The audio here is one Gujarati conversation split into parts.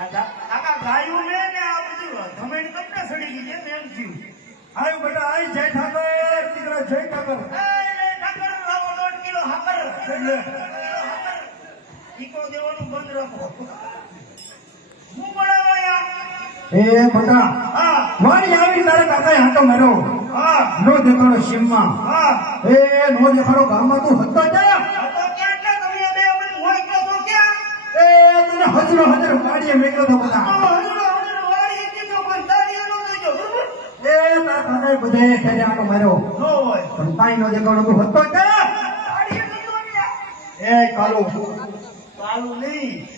કાકા ગાયું મે ને આ બધું ધમેણ તમને સડી ગઈ છે મેં જીવ આય બેટા આય જય ઠાકર દીકરા જય ઠાકર. જય ઠાકર લાવો દોઢ કિલો હાકર. ઈકો દેવાનું બંધ રાખો. હું બળાવા યાર. એ બેટા વાણી આવી તારે કાકા હાટો માર્યો. હા. નો દેખાડો શિમમાં હા. એ નો દેખાડો ગામમાં તું હતો ત્યાં હતો ક્યાં એટલે તમે બે હમણાં હોય તો ક્યાં? એ તને હજરો હજરો વાડીએ મેક્યો તો બધા એ તારા બધે ખેડે માર્યો. પણ તાઈ નો હતો. એ કાલો. કાલું નહીં.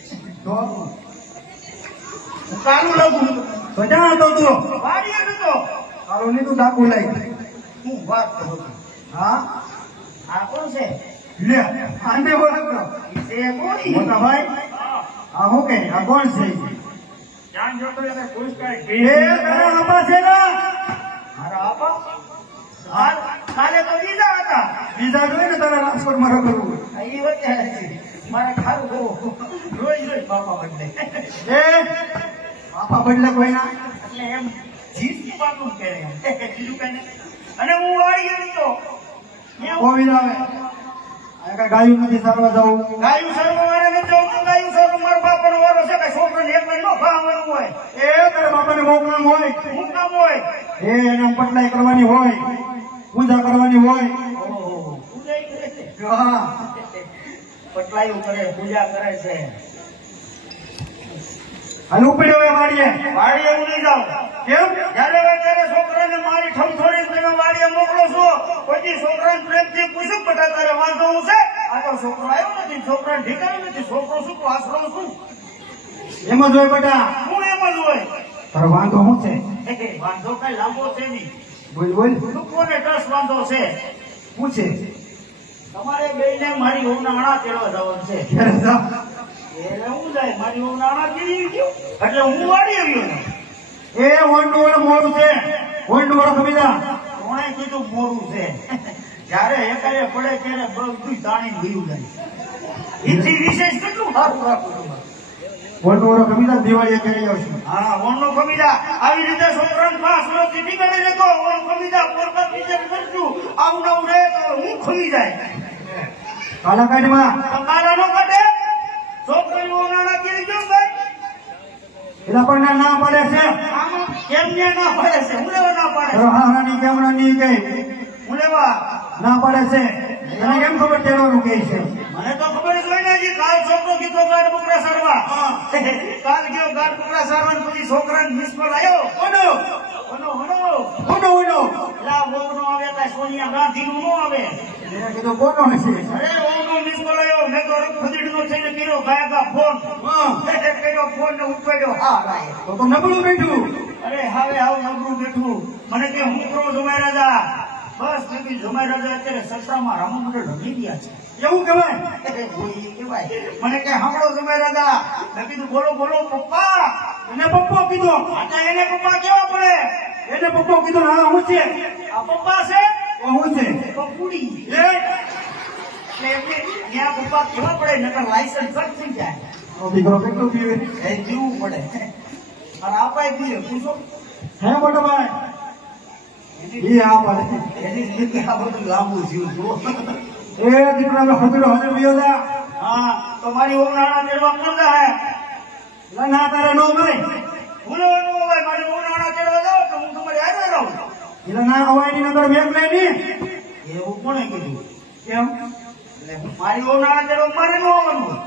હું કાલું તો જા હતો તું. વાડીએ કીધો કાલો ની તું ડાકુ લઈ. હું વાત કરો હા? આ કોણ છે? લે આને ઓળખતો કોની મોટા ભાઈ? આ હું કે આ કોણ છે? જાણ જોતો એટલે પુરસ્કાર એ તારા આપા છે ના? મારા આપા હાલ કાલે તો બીજા હતા. બીજા જોઈ ને તારા રાજકોટમાં રખડવું આ ઈ વચ્ચે છે. મારા ખારું બહુ. રોજ રોજ બાપા બદલે. એ બાપા બદલે કોઈ ના? એટલે એમ જીતની કરે એમ. બીજું કઈ નહીં. અને હું વાળી ગયો તો. કોવિડ આવે આ કઈ ગાયું નથી સારવા જવું ગાયું સર્વ મારે નથી જવું ગાયું સર્વ મારા બાપાનો વારો છે કે છોકરાને એક મહિનો ખાવાનું હોય. એ તારા બાપાને બહુ હોય. હું કામ હોય. એ એને પટલાઈ કરવાની હોય. પૂજા કરવાની હોય. હા. પટલાયું કરે પૂજા કરે છે. હાલ ઉપડ્યો હવે વાડીએ. વાડીએ હું નહીં જાઉં કેમ? જ્યારે હોય ત્યારે છોકરાને મારી ઠમઠોડી તમે વાડીએ મોકલો છો પછી છોકરાને પ્રેમથી પૂછ્યું બેટા તારે વાંધો હું છે? આ છોકરો આવ્યો નથી છોકરાને ઠીકાણું નથી. છોકરો શું આશરો શું? એમ જ હોય બેટા. હું એમ જ હોય? તારો વાંધો શું છે? વાંધો કઈ લાંબો છે નહીં. બોલ બોલ. લોકોને ટસ વાંધો છે? પૂછે તમારે બેને મારી આણા તેડવા જવાનું છે. એટલે હું જાય મારી આણા તેડી ગયો એટલે હું વાડી આવ્યો એ વાળું મોડું છે. ઓંડું વાળો ખમીદા કોણે કીધું મોડું છે? જ્યારે એકાએ પડે ત્યારે બધું તાણી ગયું જાય. એથી વિશેષ કેટલું સારું રાખવું છું ઓંડું વાળો ખમીદા કરી આવશું હા ઓણનો કવિતા આવી રીતે છોકરાને કવિતા પોરકા બીજે કરશું આવું આવું રહે તો હું ખમી જાય. કાલાકાડીમાં તમારા નો કાઢે છોકરીઓ નાના કેવી જો ભાઈ પર ના પડે છે. ને ના પડે છે? હું ના પાડે? તારો કેમરાની કે હું લેવા? ના પડે છે. તને કેમ ખબર તેનો કે છે? મને તો ખબર જ હોય ને કે કાલ છોકરો કીધો ગાઢ બકરા સારવા. કાલ ગયો ગાઢ બકરા સારવા ને પછી છોકરાને મિસ કોલ આવ્યો ઓનો! ઓનો ઓનો! ઓનો ઓનો! લા મોગનો આવે તા સોનિયા ગાંધીનું નો આવે. મેં કીધું કોનો હશે? અરે ઓનો મિસ કોલ આવ્યો મેં તો છે થઈને કર્યો ગાયકા ફોન. હા. કર્યો ફોન ને ઉપાડ્યો. હા ભાઈ તો તો નબળું બેઠું. અરે હવે આવ નબળું બેઠું. મને કે હું ક્રોધ ઉમેરા રાજા બસ કીધું જમાઈ રાજા અત્યારે સત્તામાં રામ મંડળ રમી ગયા છે. એવું કહેવાય? કોઈ કહેવાય. મને કે સાંભળો જમાઈ રાજા મેં કીધું બોલો બોલો પપ્પા. એને પપ્પો કીધો. આ એને પપ્પા કેવા પડે? એને પપ્પો કીધો હા હું છે. આ પપ્પા છે? હું છે. પપ્પુડી એ? એટલે ત્યાં પપ્પા કેવા પડે? નકર લાયસન્સ કટ થઈ જાય. દીકરો કેટલું પીવે? એ જીવવું પડે. અને આપાય પીએ પૂછો. હે મોટો ભાઈ? ઈ આ પડે એની આ લાંબુ જીવ જુઓ એ દીકરાનો હજરો હજર વિયો જા હા તમારી ઉનાળા તેડવા ના ના તારે નો મળે ભૂલવાનું હોય મારી ઉનાળા તેડવા જાવ તો હું તમારી હારે રહું. એટલે ના હવાઈની નંબર મેક લે. ની એવું કોણે કીધું? કેમ? એટલે મારી ઉનાળા તેડવા મારે ન આવવાનું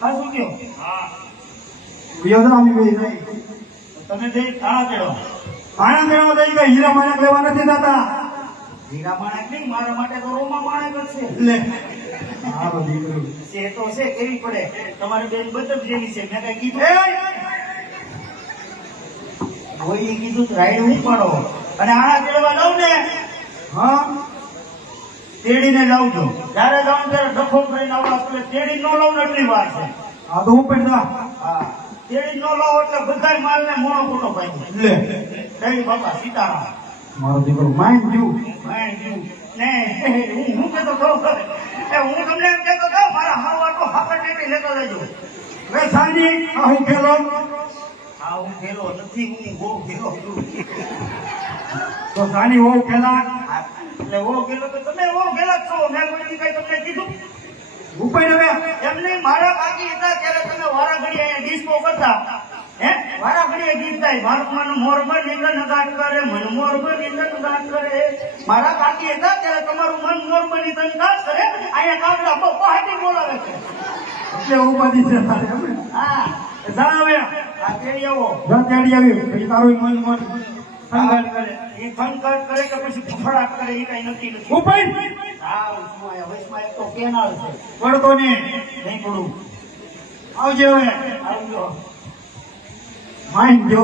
હા શું જા અમે નહીં તમે જઈ થાણા તેડવા આણંદ મેળો દઈ ગઈ હીરા માણસ લેવા નથી જતા. હીરા માણેક નહીં મારા માટે તો રોમા માણેક જ છે. લે. હારો દીકરો. છે તો છે કેવી પડે? તમારી બેન બચત જેવી છે મેં કઈ કીધું? કોઈ કીધું તો રાઈડ હું પાડો. અને આણા કેળવા લઉં ને. હા? તેડીને લાવજો જ્યારે જાઉં ત્યારે ડખો કરીને આવવા એટલે તેડી ન લઉં ને એટલી વાર છે. આ તો હું પણ હા. તેડી ન લાવો એટલે બધા માલને મોણો મોટો પાડ્યો લે. જય બાપા સીતારામ મારો દીકરો માઇન જુ માઇન જુ ને હું કેતો તો એ હું તમને એમ કેતો તો મારા હાવાટો હાપે ટેટી લેતો જજો લે સાની આ હું ખેલો આ હું ખેલો નથી હું બહુ ખેલો છું તો સાની હોવ ખેલા એટલે વો ખેલો તો તમે વો ખેલા છો મેં કોઈ કઈ તમને કીધું ઉપાય હવે એમને મારા બાકી હતા ત્યારે તમે વારા ઘડી અહીંયા ડિસ્કો કરતા હે વારા ગીત ગાય ભારત મન મોર નિંદન કરે મન મોર નિંદન કરે. મારા કાકી હતા ત્યારે તમારું મન મોર કરે. અહીંયા કાગડા બહુ પહાટી બોલાવે છે. એટલે ઉપાધિ છે તારે હા. જા હવે આ તેડી આવો. જા તેડી આવી પછી તારું મન મન કરે. એ ફનકાર કરે કે પછી ફફડાટ કરે એ કઈ નક્કી નથી. ઉપાય હા તો કેનાલ છે. પડતો ને નહીં પડું. આવજે હવે. આવજો. માઇન્ડ જો